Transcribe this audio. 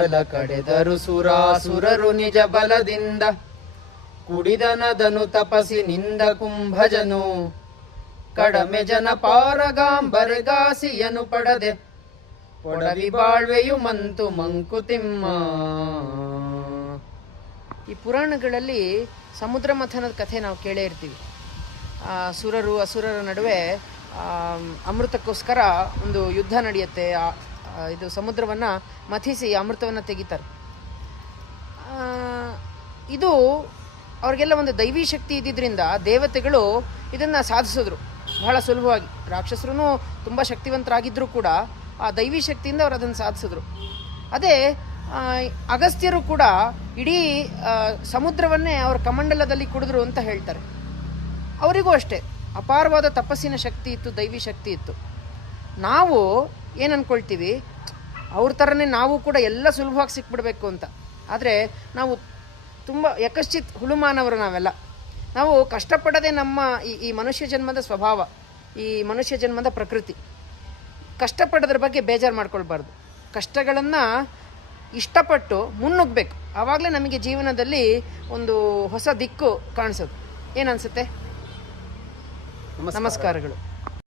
ಕಡಲ ಕಡೆದರು ಸುರಾಸುರರು ನಿಜ ಬಲದಿಂದ ಕುಡಿದನದನು ತಪಸಿನಿಂದ ಕುಂಭಜನು ಕಡಮೆ ಜನ ಪಾರಗಾಂಬರಗಾಸಿಯನು ಪಡದೆ ಪೊಡವಿ ಬಾಳ್ವೆಯು ಮಂತು ಮಂಕುತಿಮ್ಮ. ಈ ಪುರಾಣಗಳಲ್ಲಿ ಸಮುದ್ರ ಮಥನದ ಕಥೆ ನಾವು ಕೇಳೇ ಇರ್ತೀವಿ. ಸುರರು ಅಸುರರ ನಡುವೆ ಅಮೃತಕ್ಕೋಸ್ಕರ ಒಂದು ಯುದ್ಧ ನಡೆಯುತ್ತೆ. ಇದು ಸಮುದ್ರವನ್ನು ಮಥಿಸಿ ಅಮೃತವನ್ನು ತೆಗಿತಾರೆ. ಇದು ಅವ್ರಿಗೆಲ್ಲ ಒಂದು ದೈವಿ ಶಕ್ತಿ ಇದ್ದಿದ್ದರಿಂದ ದೇವತೆಗಳು ಇದನ್ನು ಸಾಧಿಸಿದ್ರು ಬಹಳ ಸುಲಭವಾಗಿ. ರಾಕ್ಷಸರು ತುಂಬ ಶಕ್ತಿವಂತರಾಗಿದ್ದರೂ ಕೂಡ ಆ ದೈವಿ ಶಕ್ತಿಯಿಂದ ಅವರು ಅದನ್ನು ಸಾಧಿಸಿದ್ರು. ಅದೇ ಅಗಸ್ತ್ಯರು ಕೂಡ ಇಡೀ ಸಮುದ್ರವನ್ನೇ ಅವರ ಕಮಂಡಲದಲ್ಲಿ ಕುಡಿದ್ರು ಅಂತ ಹೇಳ್ತಾರೆ. ಅವರಿಗೂ ಅಷ್ಟೇ ಅಪಾರವಾದ ತಪಸ್ಸಿನ ಶಕ್ತಿ ಇತ್ತು, ದೈವಿ ಶಕ್ತಿ ಇತ್ತು. ನಾವು ಏನು ಅಂದ್ಕೊಳ್ತೀವಿ, ಅವ್ರ ಥರನೇ ನಾವು ಕೂಡ ಎಲ್ಲ ಸುಲಭವಾಗಿ ಸಿಕ್ಬಿಡ್ಬೇಕು ಅಂತ. ಆದರೆ ನಾವು ತುಂಬ ಯಕಶ್ಚಿತ್ ಹುಳುಮಾನವರು ನಾವೆಲ್ಲ. ನಾವು ಕಷ್ಟಪಡದೆ ನಮ್ಮ ಈ ಮನುಷ್ಯ ಜನ್ಮದ ಸ್ವಭಾವ, ಈ ಮನುಷ್ಯ ಜನ್ಮದ ಪ್ರಕೃತಿ. ಕಷ್ಟಪಡೋದ್ರ ಬಗ್ಗೆ ಬೇಜಾರು ಮಾಡ್ಕೊಳ್ಬಾರ್ದು. ಕಷ್ಟಗಳನ್ನು ಇಷ್ಟಪಟ್ಟು ಮುನ್ನುಗ್ಗಬೇಕು. ಆವಾಗಲೇ ನಮಗೆ ಜೀವನದಲ್ಲಿ ಒಂದು ಹೊಸ ದಿಕ್ಕು ಕಾಣಿಸೋದು. ಏನನ್ಸುತ್ತೆ? ನಮಸ್ಕಾರಗಳು.